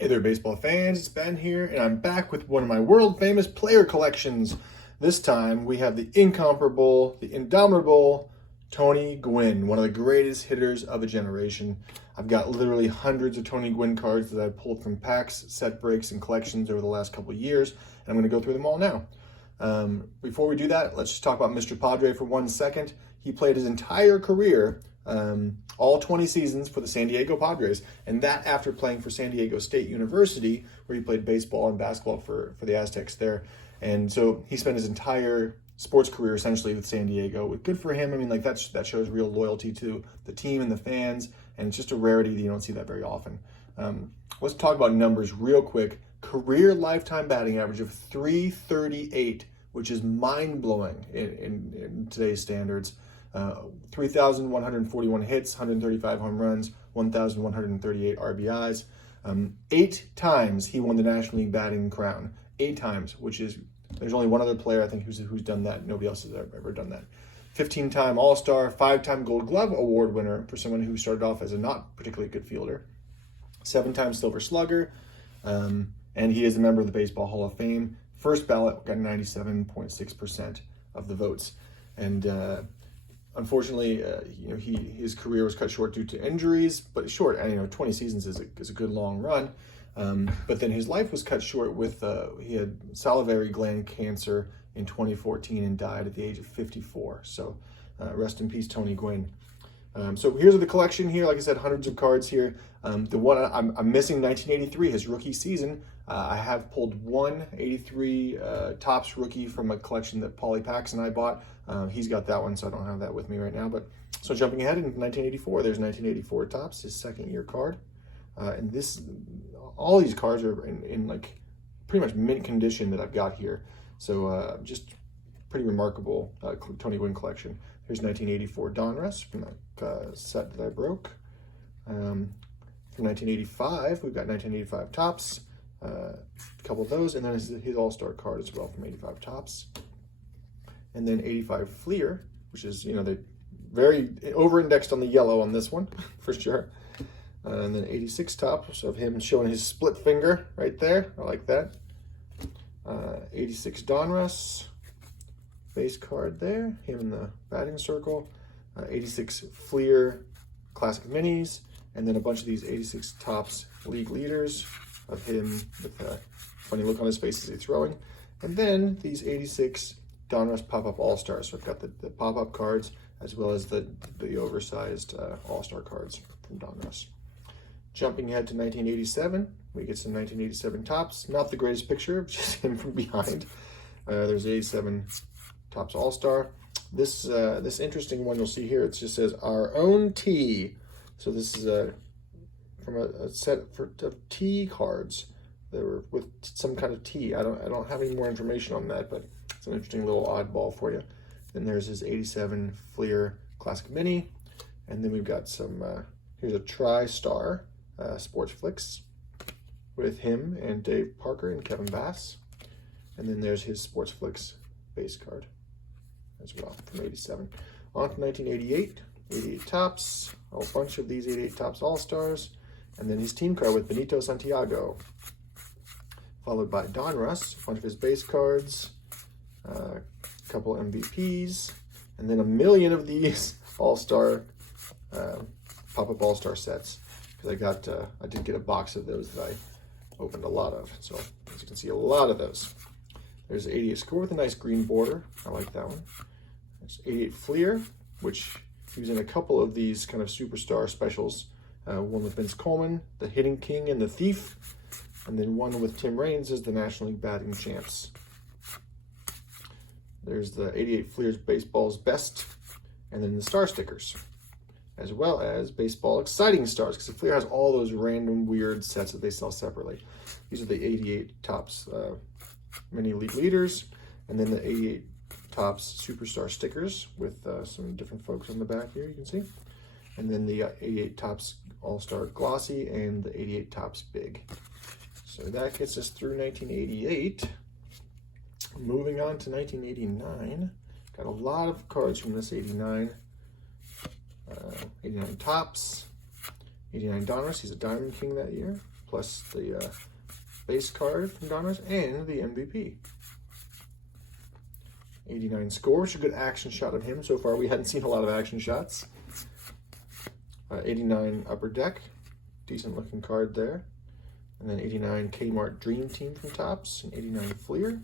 Hey there, baseball fans. It's Ben here, and I'm back with one of my world-famous player collections. This time, we have the incomparable, the indomitable Tony Gwynn, one of the greatest hitters of a generation. I've got literally hundreds of Tony Gwynn cards that I've pulled from packs, set breaks, and collections over the last couple of years, and I'm going to go through them all now. Before we do that, let's just talk about Mr. Padre for 1 second. He played his entire career, all 20 seasons for the San Diego Padres, and that after playing for San Diego State University, where he played baseball and basketball for the Aztecs there. And so he spent his entire sports career essentially with San Diego. Good for him. I mean, like that shows real loyalty to the team and the fans, and it's just a rarity that you don't see that very often. Let's talk about numbers real quick. Career lifetime batting average of .338, which is mind-blowing in today's standards. 3,141 hits, 135 home runs, 1,138 RBIs. 8 times he won the National League batting crown. 8 times, which is, there's only one other player I think who's done that. Nobody else has ever done that. 15-time All-Star, 5-time Gold Glove Award winner for someone who started off as a not particularly good fielder. 7-time Silver Slugger, and he is a member of the Baseball Hall of Fame. First ballot, got 97.6% of the votes. And unfortunately, his career was cut short due to injuries, but short, and 20 seasons is a good long run. But then his life was cut short with, he had salivary gland cancer in 2014 and died at the age of 54. So rest in peace, Tony Gwynn. So here's the collection here. Like I said, hundreds of cards here. The one I'm missing, 1983, his rookie season. I have pulled one 83 Topps rookie from a collection that Paulie Pax and I bought. He's got that one, so I don't have that with me right now. But so jumping ahead in 1984, there's 1984 Topps, his second year card. And all these cards are in like pretty much mint condition that I've got here. So just pretty remarkable Tony Gwynn collection. Here's 1984 Donruss from that set that I broke. From 1985, we've got 1985 Topps, a couple of those, and then his All-Star card as well from 85 Topps. And then 85 Flir, which is, they very over-indexed on the yellow on this one, for sure. And then 86 Topps of him showing his split finger right there. I like that. 86 Donruss, base card there, him in the batting circle. 86 Flir Classic Minis, and then a bunch of these 86 Topps League Leaders of him with a funny look on his face as he's throwing. And then these 86 Donruss Pop-Up All-Stars. So I've got the pop-up cards as well as the oversized All-Star cards from Donruss. Jumping ahead to 1987, we get some 1987 Topps. Not the greatest picture, just him from behind. There's 87 Topps All-Star. This interesting one you'll see here, it just says Our Own T. So this is from a set of T cards that were with some kind of T. I don't have any more information on that, but it's an interesting little oddball for you. Then there's his 87 Flir Classic Mini, and then we've got some. Here's a TriStar Sports Flicks with him and Dave Parker and Kevin Bass, and then there's his Sports Flicks base card as well from 87. On to 1988, 88 Topps, a bunch of these 88 Topps All-Stars, and then his team card with Benito Santiago, followed by Donruss, a bunch of his base cards, a couple MVPs, and then a million of these All-Star, pop-up All-Star sets, because I did get a box of those that I opened a lot of, so as you can see, a lot of those. There's 88 Score with a nice green border. I like that one. There's 88 Flir, which he was in a couple of these kind of superstar specials. One with Vince Coleman, the Hitting King and the Thief, and then one with Tim Raines as the National League batting champs. There's the 88 Flir's Baseball's Best, and then the star stickers, as well as Baseball Exciting Stars, because Flir has all those random weird sets that they sell separately. These are the 88 Topps Mini League Leaders, and then the 88 Topps Superstar stickers with some different folks on the back here, you can see. And then the 88 Topps All-Star Glossy and the 88 Topps Big. So that gets us through 1988. Moving on to 1989. Got a lot of cards from this 89. 89 Topps. 89 Donruss, he's a Diamond King that year, plus the base card from Donruss and the MVP. 89 Score, which is a good action shot of him. So far, we hadn't seen a lot of action shots. 89 Upper Deck, decent looking card there. And then 89 Kmart Dream Team from Topps, and 89 Flir.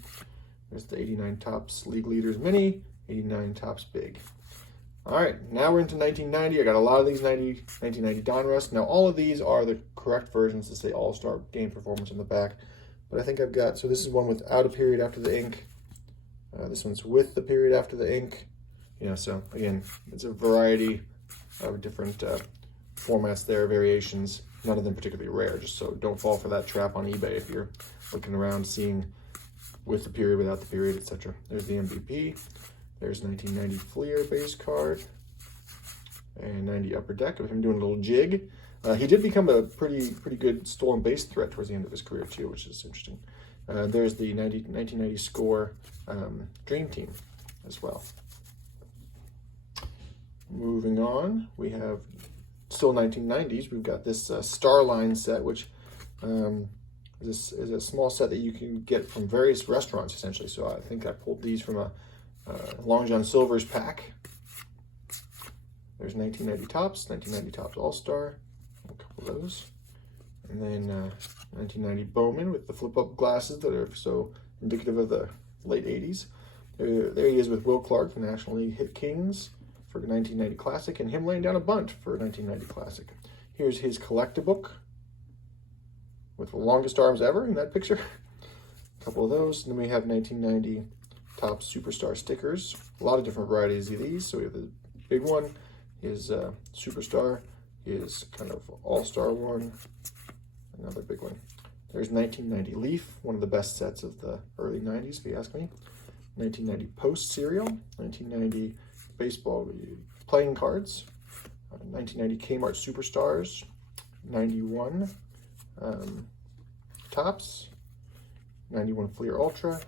There's the 89 Topps League Leaders Mini, 89 Topps Big. All right, now we're into 1990. I got a lot of these 1990 Donruss. Now, all of these are the correct versions to say All-Star Game Performance on the back. But I think I've got, so this is one without a period after the ink. This one's with the period after the ink. You know, so again, it's a variety of different formats there, variations. None of them particularly rare, just so don't fall for that trap on eBay if you're looking around seeing with the period, without the period, etc. There's the MVP. There's 1990 Flir base card. And 90 Upper Deck of him doing a little jig. He did become a pretty good stolen base threat towards the end of his career too, which is interesting. There's the 1990 Score Dream Team as well. Moving on, we have still 1990s. We've got this Starline set, which is a small set that you can get from various restaurants, essentially. So I think I pulled these from a Long John Silver's pack. There's 1990 Topps, 1990 Topps All-Star, a couple of those. And then 1990 Bowman with the flip-up glasses that are so indicative of the late 80s. There he is with Will Clark from National League Hit Kings for 1990 Classic, and him laying down a bunt for 1990 Classic. Here's his collectabook with the longest arms ever in that picture. A couple of those. And then we have 1990 Topps Superstar stickers. A lot of different varieties of these. So we have the big one, his Superstar, his kind of All-Star one, another big one. There's 1990 Leaf, one of the best sets of the early 90s, if you ask me. 1990 Post Serial, 1990 Baseball Playing Cards, 1990 Kmart Superstars, 91 Topps, 91 Flir Ultra,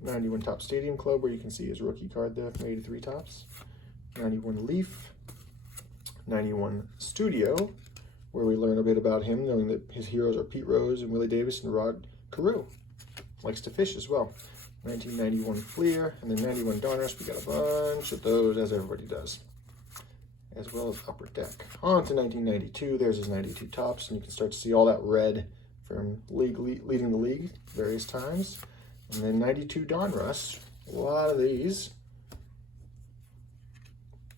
91 Topps Stadium Club, where you can see his rookie card there from 83 Topps, 91 Leaf, 91 Studio, where we learn a bit about him, knowing that his heroes are Pete Rose and Willie Davis and Rod Carew. Likes to fish as well. 1991 Flir, and then 91 Donruss. We got a bunch of those, as everybody does, as well as Upper Deck. On to 1992. There's his 92 Topps, and you can start to see all that red from leading the league various times. And then 92 Donruss. A lot of these.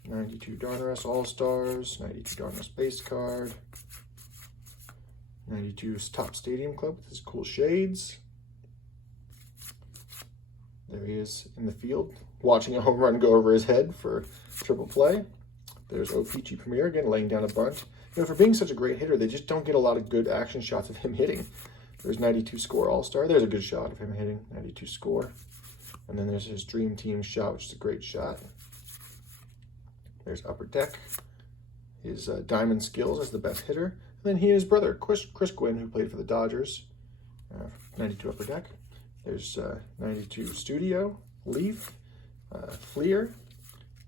92 Donruss All-Stars, 92 Donruss base card, 92 Topps Stadium Club with his cool shades. There he is in the field, watching a home run go over his head for triple play. There's O-Pee-Chee Premier, again, laying down a bunt. You know, for being such a great hitter, they just don't get a lot of good action shots of him hitting. There's 92 Score All-Star. There's a good shot of him hitting, 92 Score. And then there's his Dream Team shot, which is a great shot. There's Upper Deck, his diamond skills as the best hitter. And then he and his brother, Chris Gwynn, who played for the Dodgers, 92 Upper Deck. There's 92 Studio, Leaf, Flir,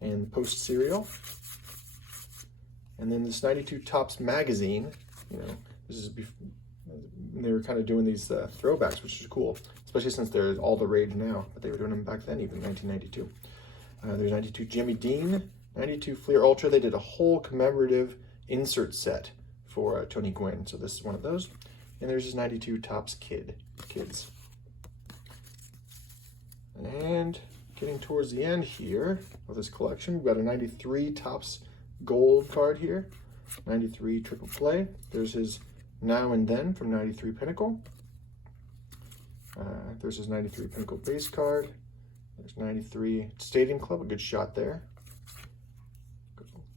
and Post Serial. And then this 92 Topps Magazine, you know, this is they were kind of doing these throwbacks, which is cool, especially since they're all the rage now, but they were doing them back then, even 1992. There's 92 Jimmy Dean, 92 Flir Ultra. They did a whole commemorative insert set for Tony Gwynn, so this is one of those. And there's his 92 Topps Kids. And getting towards the end here of this collection, we've got a 93 Topps Gold card here, 93 Triple Play. There's his Now and Then from 93 Pinnacle. There's his 93 Pinnacle base card. There's 93 Stadium Club, a good shot there.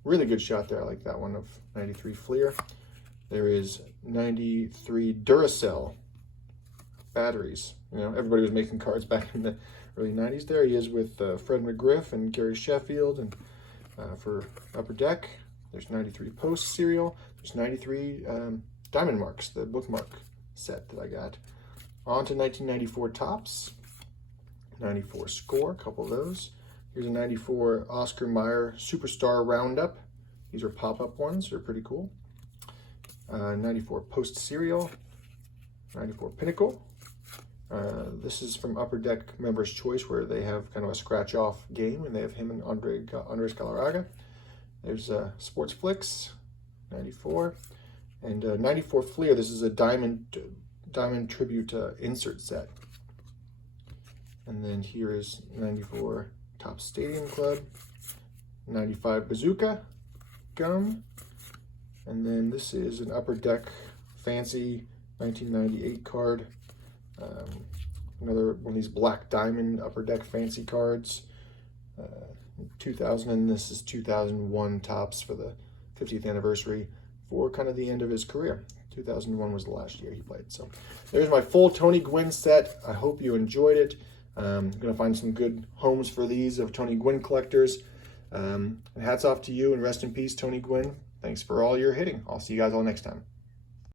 Really good shot there. I like that one of 93 Flir. There is 93 Duracell batteries. You know, everybody was making cards back in the early 90s. There he is with Fred McGriff and Gary Sheffield, and for Upper Deck. There's 93 Post Serial. There's 93 Diamond Marks, the bookmark set that I got. On to 1994 Topps. 94 Score, a couple of those. Here's a 94 Oscar Mayer Superstar Roundup. These are pop-up ones. They're pretty cool. 94 Post Serial, 94 Pinnacle. This is from Upper Deck Members' Choice, where they have kind of a scratch-off game, and they have him and Andres Galarraga. There's Sports Flicks, 94, and 94 Flir. This is a Diamond Tribute insert set. And then here is 94 Topps Stadium Club, 95 Bazooka Gum, and then this is an Upper Deck Fancy 1998 card. Another one of these black diamond Upper Deck Fancy cards. 2000, and this is 2001 Topps for the 50th anniversary for kind of the end of his career. 2001 was the last year he played. So there's my full Tony Gwynn set. I hope you enjoyed it. I'm going to find some good homes for these of Tony Gwynn collectors. And hats off to you, and rest in peace, Tony Gwynn. Thanks for all your hitting. I'll see you guys all next time.